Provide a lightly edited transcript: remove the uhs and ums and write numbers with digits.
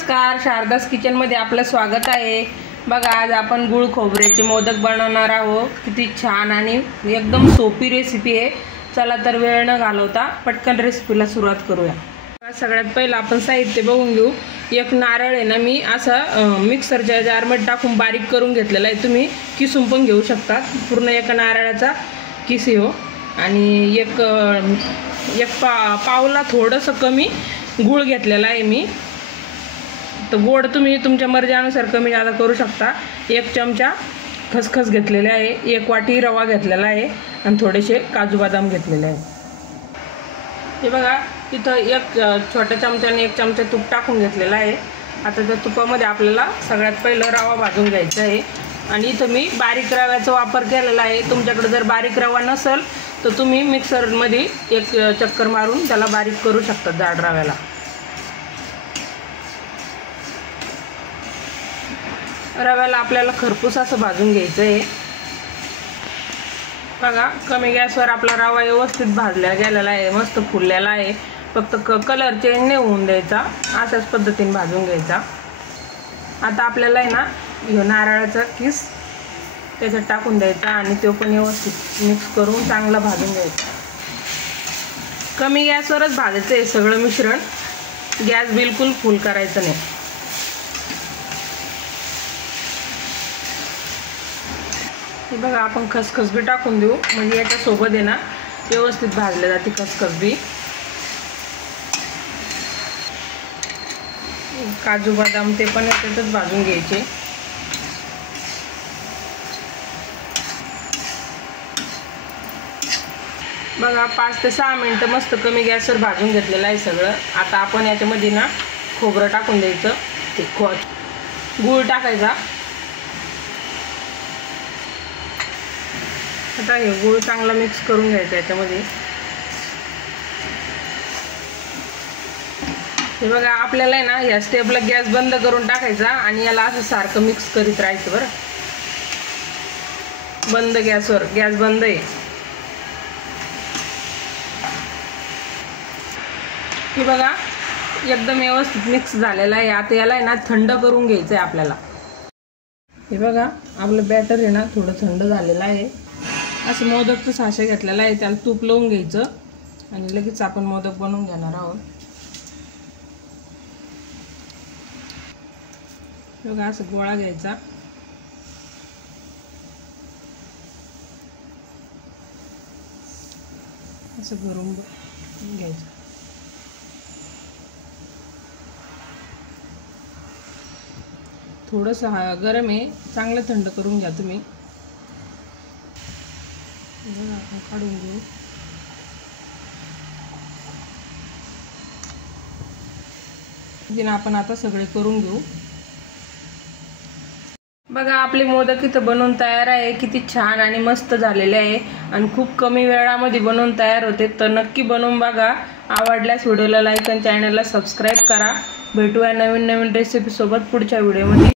नमस्कार, शारदास किचन मध्ये आपलं स्वागत आहे। बघा, आज आपण गुळ खोबऱ्याचे मोदक बनवणार आहोत। किती छान आणि एकदम सोपी रेसिपी आहे। चला तर वेळ न घालवता पटकन रेसिपीला सुरुवात करूया। सगळ्यात पहिला आपण साहित्य बघून घेऊ। एक नारळ आहे ना, मी असं मिक्सरच्या जारमध्ये टाकून बारीक करून घेतलेला आहे। तुम्ही किसून पण घेऊ शकता। पूर्ण एका नारळाचा किस आहे हो। आणि एक पावला थोडंसं कमी गुळ घेतलेला आहे मी। तर गोड तुम्ही तुमच्या मर्जीनुसार कमी जादा करू शकता। एक चमचा खसखस घेतलेले आहे, एक वाटी रवा घेतलेला आहे आणि थोडेसे काजू बदाम घेतलेले आहे। हे बघा, इथं एक छोट्या चमच्याने एक चमचा तूप टाकून घेतलेला आहे। आता त्या तुपामध्ये आपल्याला सगळ्यात पहिलं रवा भाजून घ्यायचा आहे। आणि इथं मी बारीक रव्याचा वापर केलेला आहे। तुमच्याकडे जर बारीक रवा नसेल तर तुम्ही मिक्सरमध्ये एक चक्कर मारून त्याला बारीक करू शकता जाड रव्याला। रव्याला आपल्याला खरपूस असं भाजून घ्यायचं आहे। बघा, कमी गॅसवर आपला रवा व्यवस्थित भाजला गेलेला आहे, मस्त फुललेला आहे। फक्त कलर चेंज नाही होऊन द्यायचा, अशाच पद्धतीने भाजून घ्यायचा। आता आपल्याला आहे ना, हे नारळाचा किस त्याच्यात टाकून द्यायचा आणि तो पण व्यवस्थित मिक्स करून चांगला भाजून घ्यायचा। कमी गॅसवरच भाजायचं आहे सगळं मिश्रण, गॅस बिलकुल फुल करायचं नाही। हे बघा, आपण खसखस बी टाकून देऊ, म्हणजे याच्यासोबत आहे ना व्यवस्थित भाजले जाते खसखस बी। काजू बदाम ते पण याच्यातच भाजून घ्यायचे। बघा, 5 ते 6 मिनिटं मस्त कमी गॅसवर भाजून घेतलेलं आहे सगळं। आता आपण याच्यामध्ये ना खोबरं टाकून द्यायचं, ते गूळ टाकायचा। आता हे गूळ चांगला मिक्स करून घ्यायचा याच्यामध्ये। हे बघा, आपल्याला आहे ना या स्टेपला गॅस बंद करून टाकायचा आणि याला असं सारखं मिक्स करीत राहायचं बरं। बंद गॅसवर, गॅस बंद आहे। हे बघा, एकदम व्यवस्थित मिक्स झालेला आहे। आता याला आहे ना थंड करून घ्यायचं आहे आपल्याला। हे बघा, आपलं बॅटर आहे ना थोडं थंड झालेलं आहे। असं मोदकचं साचे घेतलेलं आहे, त्याला तूप लावून घ्यायचं आणि लगेच आपण मोदक बनवून घेणार आहोत। बघा, असं गोळा घ्यायचा, असं भरून घ्यायचं। थोडंसं गरम आहे, चांगलं थंड करून घ्या तुम्ही। आपण काढून घेऊ। आपण आता सगळे करून घेऊ। बघा, आपले मोदक इथं बनवून तयार आहे। किती छान आणि मस्त झालेले आहे आणि खूप कमी वेळामध्ये बनवून तयार होते। तर नक्की बनवून बघा। आवडल्यास व्हिडिओला लाईक आणि चॅनलला सबस्क्राईब करा। भेटूया नवीन नवीन रेसिपी सोबत पुढच्या व्हिडिओमध्ये।